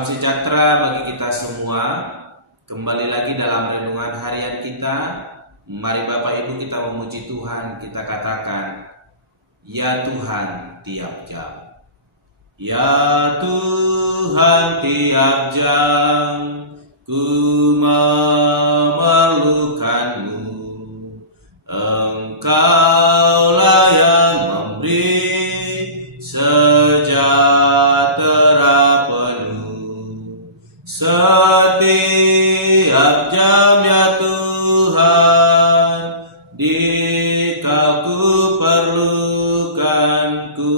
Salam sejahtera bagi kita semua. Kembali lagi dalam renungan harian kita. Mari Bapak Ibu kita memuji Tuhan. Kita katakan, ya Tuhan tiap jam. Ya Tuhan tiap jam ku memerlukan-Mu. Engkaulah yang memberi sejahtera penuh. Setiap jam ya Tuhan, jika ku perlukan, ku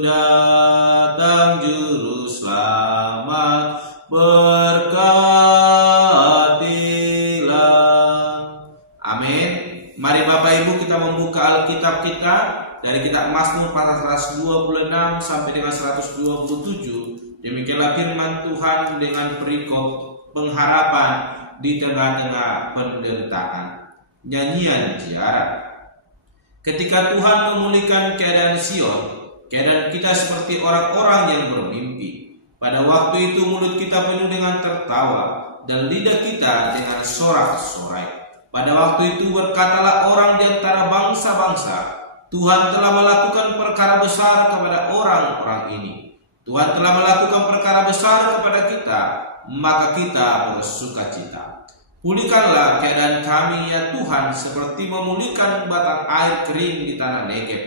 datang juru selamat, berkatilah. Amin. Mari Bapak Ibu kita membuka Alkitab kita dari kitab Mazmur pasal 126 sampai dengan 127. Demikianlah firman Tuhan dengan perikop pengharapan di tengah-tengah penderitaan. Nyanyian ziarah. Ketika Tuhan memulihkan keadaan Sion, keadaan kita seperti orang-orang yang bermimpi. Pada waktu itu mulut kita penuh dengan tertawa dan lidah kita dengan sorak-sorai. Pada waktu itu berkatalah orang di antara bangsa-bangsa, Tuhan telah melakukan perkara besar kepada orang-orang ini. Tuhan telah melakukan perkara besar kepada kita, maka kita bersukacita. Pulihkanlah keadaan kami ya Tuhan, seperti memulihkan batang air kering di tanah Negeb.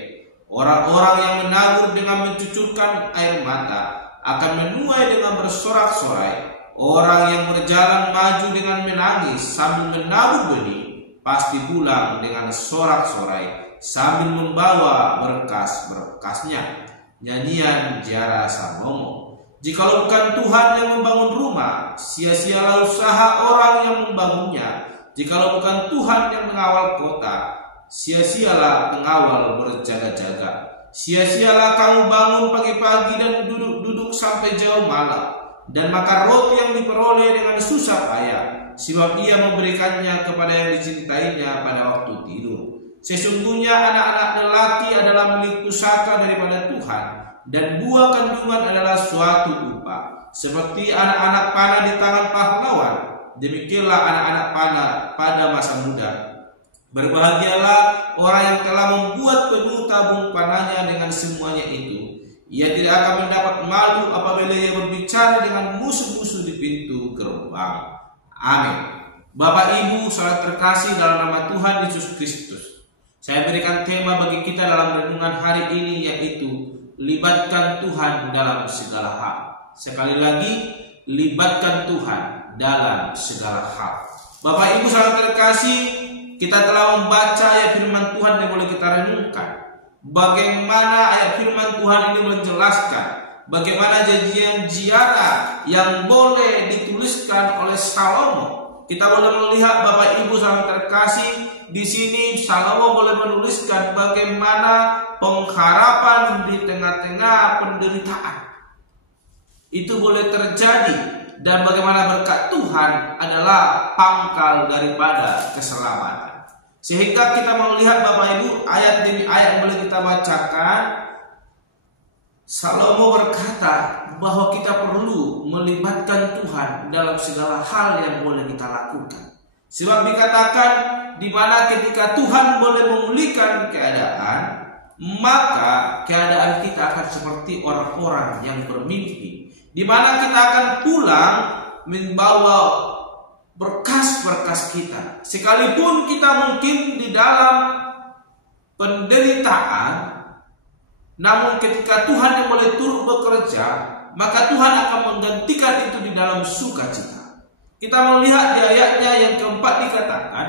Orang-orang yang menabur dengan mencucurkan air mata akan menuai dengan bersorak-sorai. Orang yang berjalan maju dengan menangis sambil menabur benih pasti pulang dengan sorak-sorai sambil membawa berkas-berkasnya. Nyanyian Ziarah Salomo. Jikalau bukan Tuhan yang membangun rumah, sia-sialah usaha orang yang membangunnya. Jikalau bukan Tuhan yang mengawal kota, sia-sialah pengawal berjaga-jaga. Sia-sialah kamu bangun pagi-pagi dan duduk-duduk sampai jauh malam, dan makan roti yang diperoleh dengan susah payah, sebab ia memberikannya kepada yang dicintainya pada waktu tidur. Sesungguhnya anak-anak lelaki adalah milik pusaka daripada Tuhan, dan buah kandungan adalah suatu upah. Seperti anak-anak panah di tangan pahlawan, demikianlah anak-anak panah pada masa muda. Berbahagialah orang yang telah membuat penuh tabung panahnya dengan semuanya itu. Ia tidak akan mendapat malu apabila ia berbicara dengan musuh-musuh di pintu gerbang. Amin. Bapak Ibu saudara terkasih dalam nama Tuhan Yesus Kristus, saya berikan tema bagi kita dalam renungan hari ini, yaitu libatkan Tuhan dalam segala hal. Sekali lagi, libatkan Tuhan dalam segala hal. Bapak Ibu saudara terkasih, kita telah membaca ayat firman Tuhan yang boleh kita renungkan. Bagaimana ayat firman Tuhan ini menjelaskan bagaimana janjian ziarah yang boleh dituliskan oleh Salomo. Kita boleh melihat Bapak Ibu saudara terkasih, di sini Salomo boleh menuliskan bagaimana pengharapan di tengah-tengah penderitaan itu boleh terjadi, dan bagaimana berkat Tuhan adalah pangkal daripada keselamatan. Sehingga kita melihat Bapak Ibu ayat demi ayat boleh kita bacakan. Salomo berkata bahwa kita perlu melibatkan Tuhan dalam segala hal yang boleh kita lakukan. Sebab dikatakan di mana ketika Tuhan boleh memulihkan keadaan, maka keadaan kita akan seperti orang-orang yang bermimpi, di mana kita akan pulang membawa berkas-berkas kita. Sekalipun kita mungkin di dalam penderitaan, namun ketika Tuhan yang boleh turut bekerja, maka Tuhan akan menggantikan itu di dalam sukacita. Kita melihat di ayatnya yang keempat dikatakan,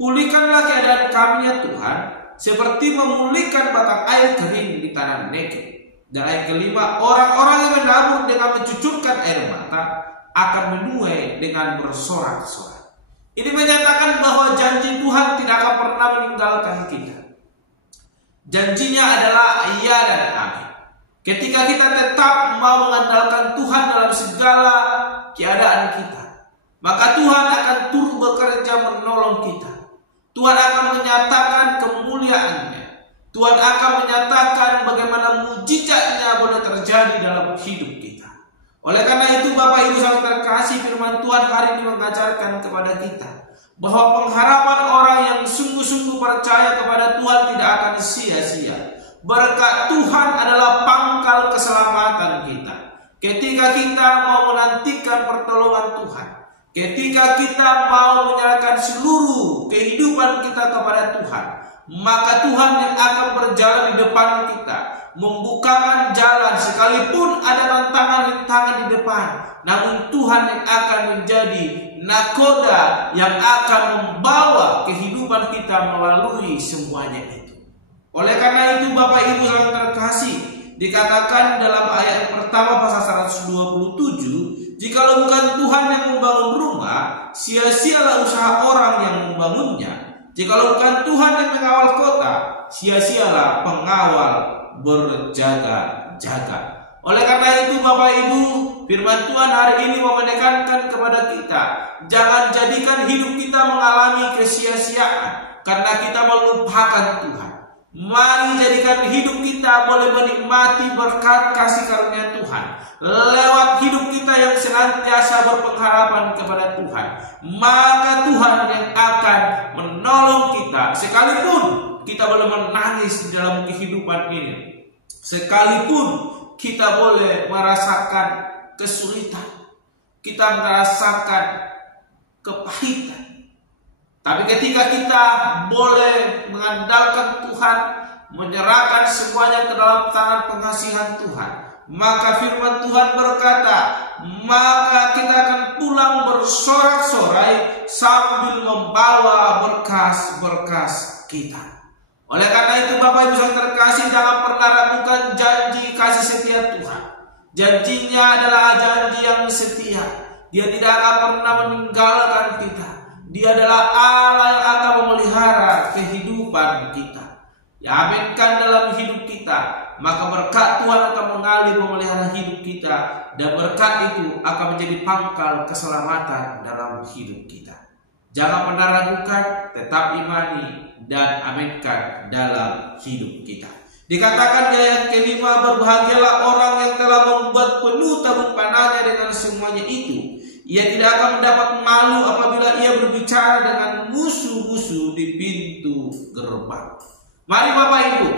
pulihkanlah keadaan kami ya Tuhan, seperti memulihkan batang air kering di tanah Negeb. Dan ayat kelima, orang-orang yang menabur dengan mencucurkan air mata akan menuai dengan bersorak-sorai. Ini menyatakan bahwa janji Tuhan tidak akan pernah meninggalkan kita. Janjinya adalah iya dan amin. Ketika kita tetap mau mengandalkan Tuhan dalam segala keadaan kita, maka Tuhan akan turut bekerja menolong kita. Tuhan akan menyatakan kemuliaan-Nya. Tuhan akan menyatakan bagaimana mujizat-Nya boleh terjadi dalam hidup kita. Oleh karena itu Bapak Ibu sangat terkasih, firman Tuhan hari ini mengajarkan kepada kita bahwa pengharapan orang yang sungguh-sungguh percaya kepada Tuhan tidak akan sia-sia. Berkat Tuhan adalah pangkal keselamatan kita. Ketika kita mau menantikan pertolongan Tuhan, ketika kita mau menyerahkan seluruh kehidupan kita kepada Tuhan, maka Tuhan yang akan berjalan di depan kita, membukakan jalan sekalipun ada tantangan-tantangan di depan. Namun Tuhan yang akan menjadi nakoda yang akan membawa kehidupan kita melalui semuanya itu. Oleh karena itu Bapak Ibu yang terkasih, dikatakan dalam ayat yang pertama pasal 127, jikalau bukan Tuhan yang membangun rumah, sia-sialah usaha orang yang membangunnya. Jikalau bukan Tuhan yang mengawal kota, sia-sialah pengawal berjaga-jaga. Oleh karena itu Bapak Ibu, firman Tuhan hari ini mau menekankan kepada kita, jangan jadikan hidup kita mengalami kesia-siaan karena kita melupakan Tuhan. Mari jadikan hidup kita boleh menikmati berkat kasih karunia Tuhan lewat hidup kita yang senantiasa berpengharapan kepada Tuhan. Maka Tuhan yang akan menolong kita sekalipun kita boleh menangis di dalam kehidupan ini, sekalipun kita boleh merasakan kesulitan, kita merasakan kepahitan. Tapi ketika kita boleh mengandalkan Tuhan, menyerahkan semuanya ke dalam tangan pengasihan Tuhan, maka firman Tuhan berkata, maka kita akan pulang bersorak-sorai sambil membawa berkas-berkas kita. Oleh karena itu Bapak Ibu yang terkasih, jangan pernah ragukan janji kasih setia Tuhan. Janjinya adalah janji yang setia. Dia tidak akan pernah meninggalkan kita. Dia adalah Allah yang akan memelihara kehidupan kita. Ya, aminkan dalam hidup kita, maka berkat Tuhan akan mengalir memelihara hidup kita, dan berkat itu akan menjadi pangkal keselamatan dalam hidup kita. Jangan pernah ragukan, tetap imani dan aminkan dalam hidup kita. Dikatakan di ayat kelima, berbahagialah orang yang telah membuat penuh tabung panahnya dengan semuanya itu. Ia tidak akan mendapat malu apabila ia berbicara dengan musuh-musuh di pintu gerbang. Mari Bapak Ibu,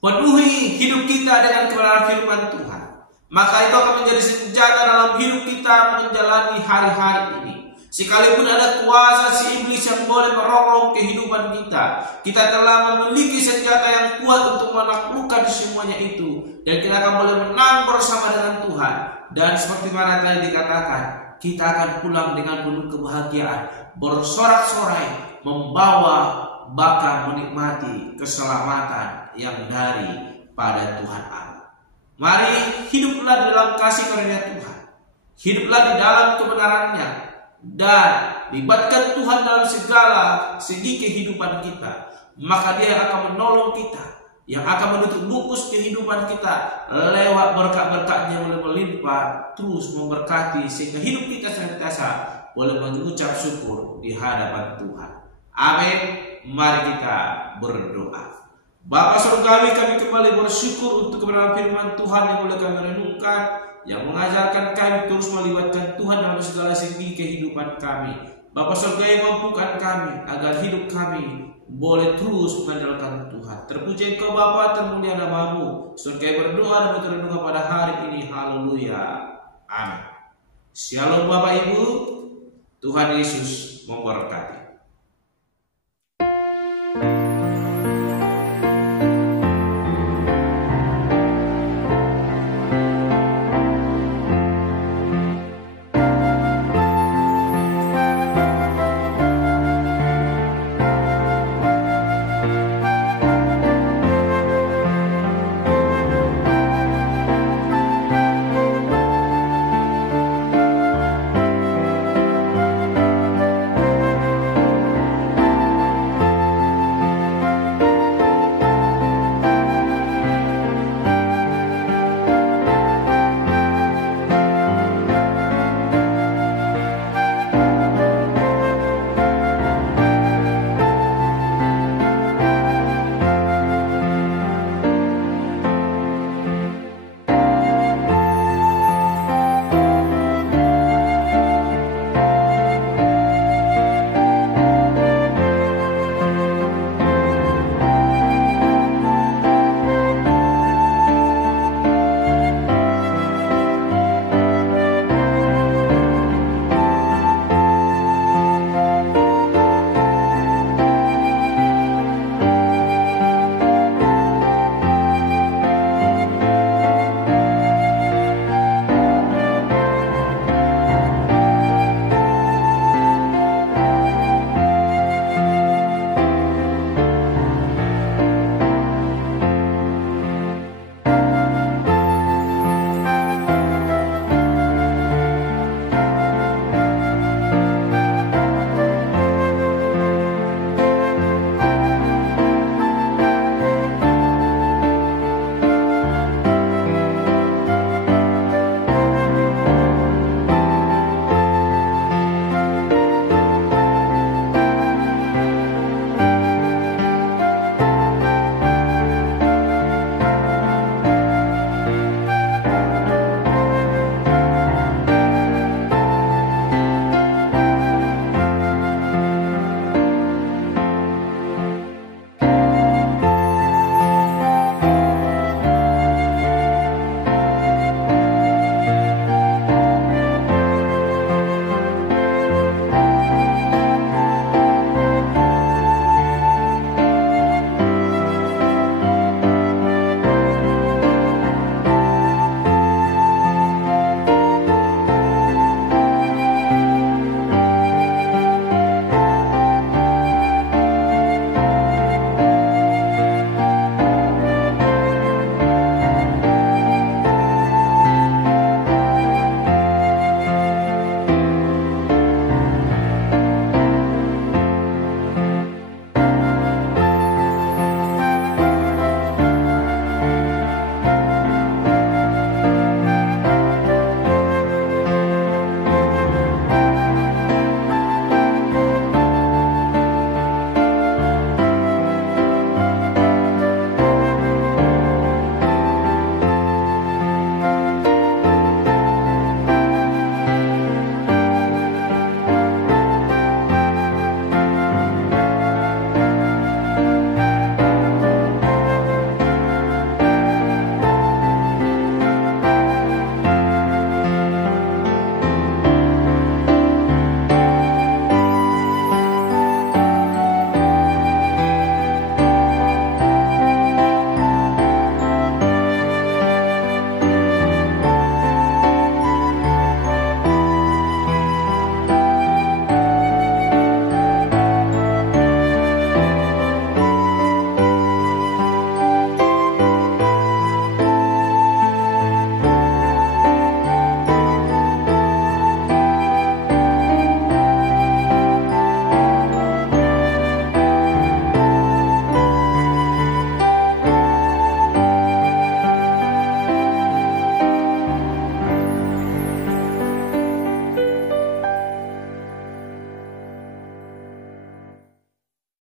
penuhi hidup kita dengan kebenaran firman Tuhan. Maka itu akan menjadi senjata dalam hidup kita menjalani hari-hari ini. Sekalipun ada kuasa si iblis yang boleh merongrong kehidupan kita, kita telah memiliki senjata yang kuat untuk menaklukkan semuanya itu, dan kita akan boleh menang bersama dengan Tuhan. Dan seperti mana tadi dikatakan, kita akan pulang dengan penuh kebahagiaan, bersorak-sorai, membawa bahkan menikmati keselamatan yang dari pada Tuhan Allah. Mari hiduplah dalam kasih karunia Tuhan, hiduplah di dalam kebenarannya, dan libatkan Tuhan dalam segala segi kehidupan kita. Maka Dia akan menolong kita, yang akan menutup bungkus kehidupan kita lewat berkat-berkatnya boleh melimpah, terus memberkati, sehingga hidup kita senantiasa boleh mengucap syukur di hadapan Tuhan. Amin. Mari kita berdoa. Bapa surgawi, kami kembali bersyukur untuk kebenaran firman Tuhan yang boleh kami renungkan, yang mengajarkan kami terus melibatkan Tuhan dalam segala segi kehidupan kami. Bapa surgawi, mampukan kami agar hidup kami boleh terus mengandalkan Tuhan. Terpuji Engkau Bapa, termulia nama-Mu. Surga berdoa dan berdoa pada hari ini. Haleluya. Amin. Shalom Bapak Ibu. Tuhan Yesus memberkati.